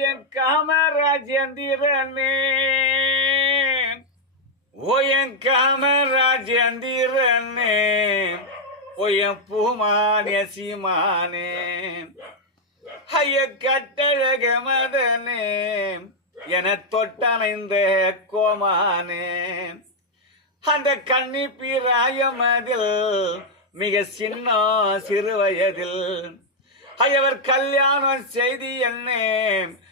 என் காமராஜேந்திரனே ஓ என் காமராஜேந்திரனே ஓ என் பூமானே சீமானே. ஐய கட்டழக மதனே. என தொட்டணைந்த கோமானே. அந்த கண்ணி பிராயமதில் மிக சின்ன சிறு வயதில். ஐயவர் கல்யாணம் செய்தி என்ன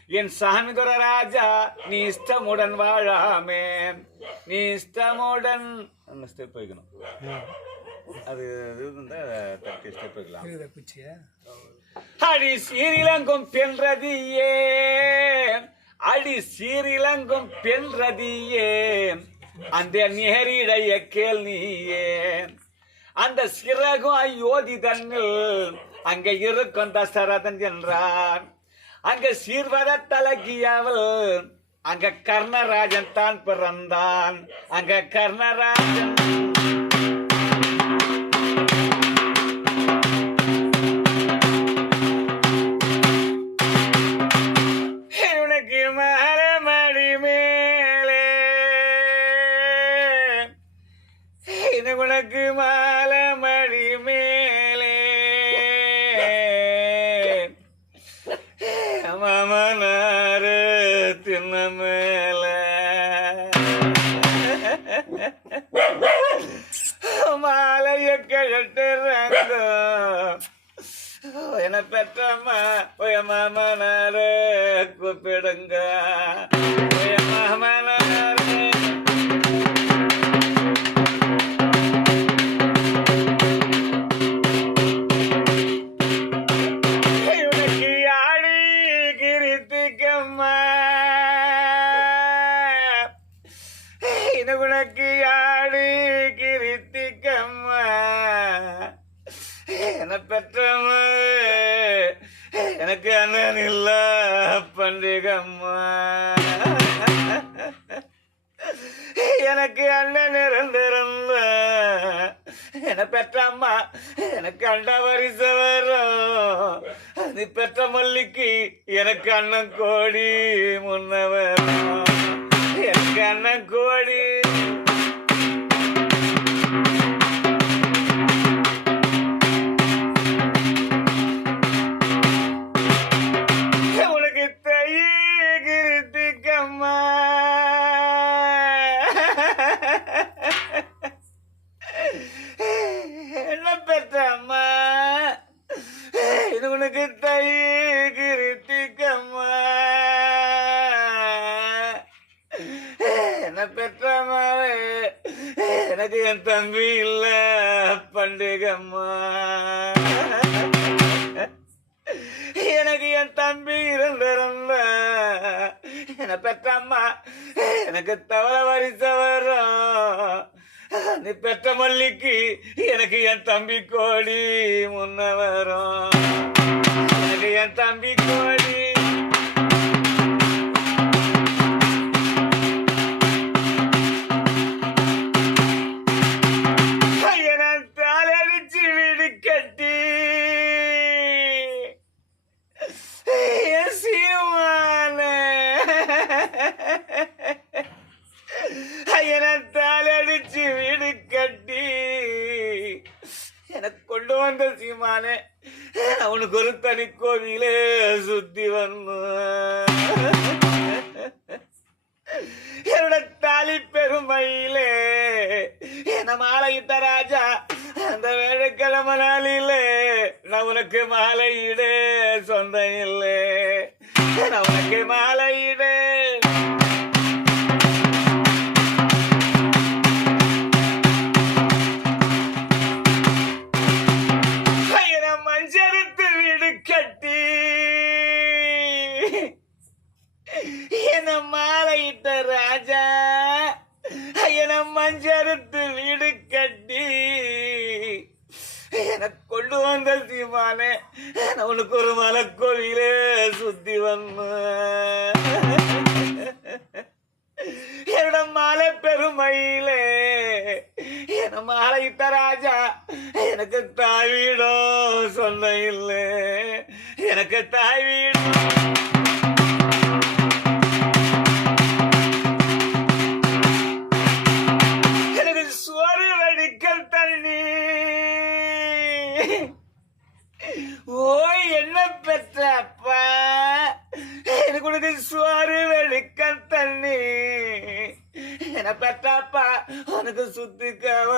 என் சாமிதுர ராஜா நீ இஷ்டமுடன் வாழாமே. நீ இஷ்டமுடன் அந்த ஸ்டெப் வைக்கணும் அது தட்டி ஸ்டெப் வைக்கலாம் அடி சீரிலங்கும் பெண்றதியே அடி சீரிலங்கும் பெண்றதியே அந்த நேரிடைய கேள் நீயே. அந்த சிறகும் அயோத்தி தன்னில் அங்க இருக்கும் தசரதன் என்றான். அங்க சீர்வர தலகியவள். அங்க கர்ணராஜன் தான் பிறந்தான். அங்க கர்ணராஜன் மாமனாரு தின்ன மேல மாலைய கழட்டுறாங்க என பெற்றம்மா போய மாமனாரு கூப்பிடுங்க. போய மாமனாரு இல்ல பண்டிகம்மா. எனக்கு அண்ணன் இருந்திருந்த. என பெற்ற அம்மா எனக்கு அண்டா வரிசை வரும் அது பெற்ற மல்லிக்கு எனக்கு அண்ணன் கோடி முன்னவரும் எனக்கு அண்ணன் கோடி எனக்கு தை கிருத்திகம்மா கிருத்திக்கம்மா என்ன பெற்ற அம்மாவே எனக்கு என் தம்பி இல்ல பண்டிகம்மா. எனக்கு என் தம்பி இருந்திருந்த. என்னை பெற்ற அம்மா எனக்கு தவற வரிசை வரும். நீ பெற்ற மல்லிக்கு எனக்கு என் தம்பி கோடி முன்ன வரும் எனக்கு என் தம்பி கோடி. ஐயனை தாளடிச்சு வீடு கட்டி. உனக்கு மாலையிட சொந்தம் இல்லை. உனக்கு மாலை மாலையிட்ட ராஜா எனக்கு தாய் சொன்ன இல்லை எனக்கு தாய் வீடோ. எனக்கு சோறு வடிக்கல் தண்ணி. ஓ என்ன எனக்கு உனக்கு சோறு வடிக்கல் தண்ணி. என பெற்றாப்பா உனக்கு சுத்திக்காவ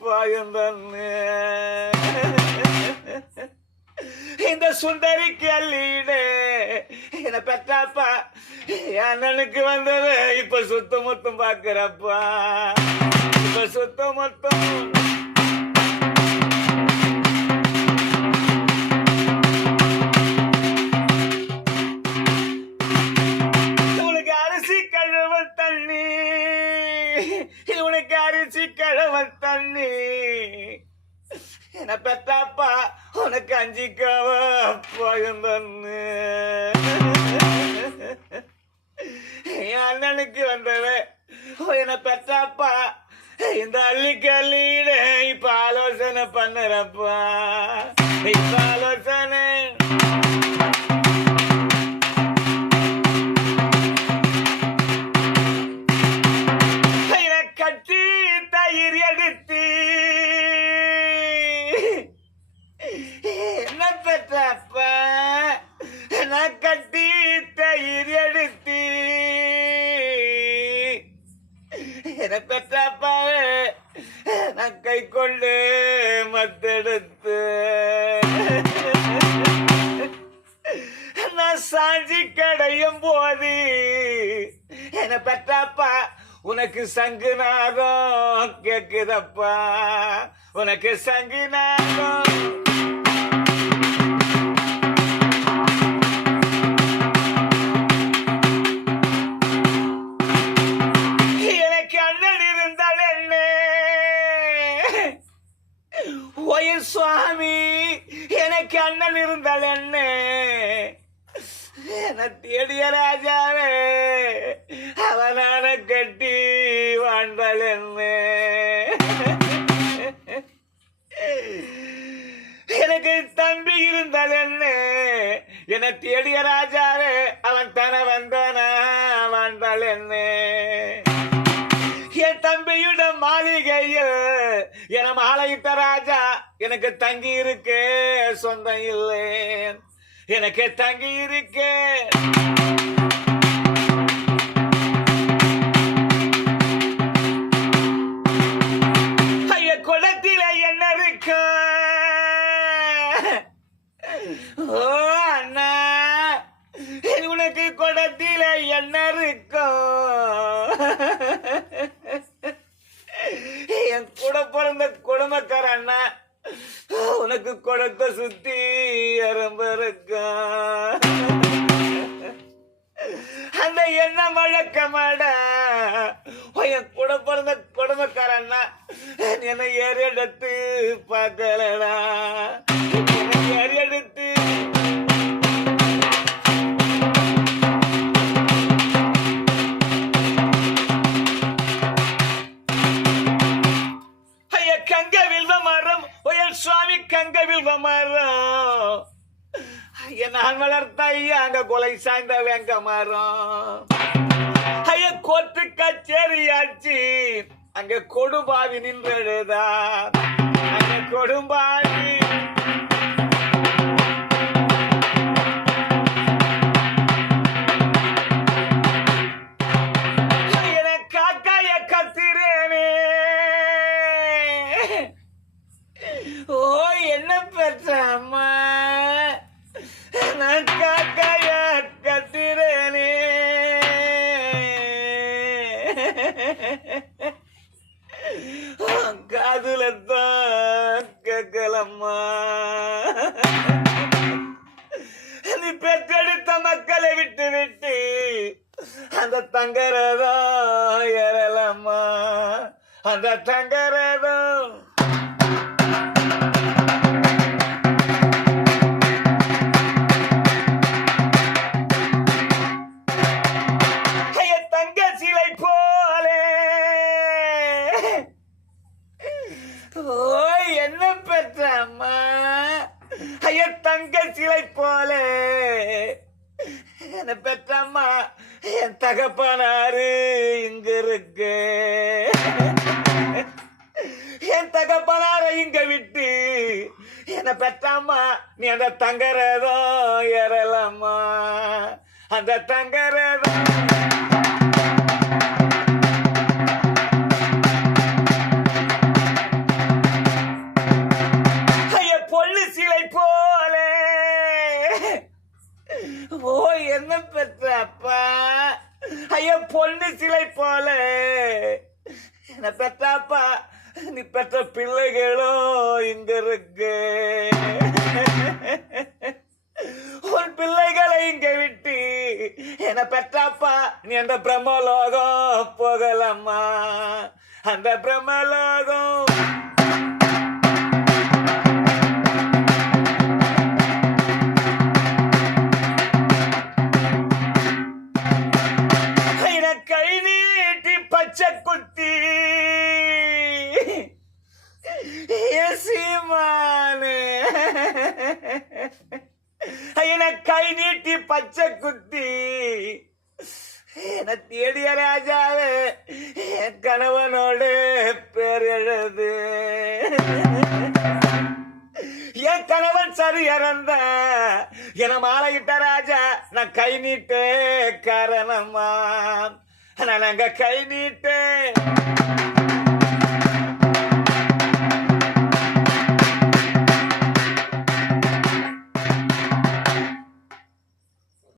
பாயம் தண்ணு இந்த சுந்தரி கல்லீடே என பெற்றாப்பா என் அண்ணனுக்கு வந்தது. இப்ப சுத்த மொத்தம் பாக்குறப்பா இப்ப சுத்த மொத்தம் பெத்தாப்பா உனக்கு அஞ்சிக்காவ பகந்தன்னு என் அண்ணனுக்கு வந்தவன் என்ன பெத்தாப்பா இந்த அள்ளிக்கு அள்ளியிட இப்ப ஆலோசனை பண்ணுறப்பா. கை கொண்டு மத்தெடுத்து. நான் சாஞ்சி கடையும் போது என்ன பெற்றாப்பா உனக்கு சங்குநாதம் கேக்குதப்பா. உனக்கு சங்குநாதம் நாகம் என்ன எனக்கு தம்பி இருந்தால் என்ன என தேடிய ராஜாவே அவன் தன வந்தனா வாழ்ந்தால் என்ன என் தம்பியுட மாளிகையில் என மாலையிட்ட ராஜா எனக்கு தங்கி இருக்கு சொந்தம் இல்லை எனக்கு தங்கி இருக்கு. பிறந்த கச்சேரியாச்சு. அங்க கொடும்பாவி நின்றதா அங்க கொடும்பாவி. என காக்காய கத்திரேனே ஓ என்ன பெற்ற அம்மா? தங்கரதம் ஏறலம்மா அந்த தங்கரதம். ஐய, தங்க சிலை போலே. ஓ என்ன பெற்ற அம்மா? ஐய தங்க சிலை போல. என்ன பெற்ற அம்மா? என் தகப்பனாரு இங்க இருக்கு. என் தகப்பனாரை இங்க விட்டு என்ன பெற்றாமா நீ அந்த தங்கறதோ ஏறலாமா அந்த தங்கரதம் எங்க இருக்கு உன் பிள்ளைகளை இங்க விட்டு என்ன பெற்றாப்பா. நீ அந்த பிரம்மலோகம் போகலம்மா. அந்த பிரம்மலோகம் என் கணவன் சரி இறந்த. என மாலையிட்ட ராஜா நான் கை நீட்டே காரணமா நான் அங்க கை நீட்டேன்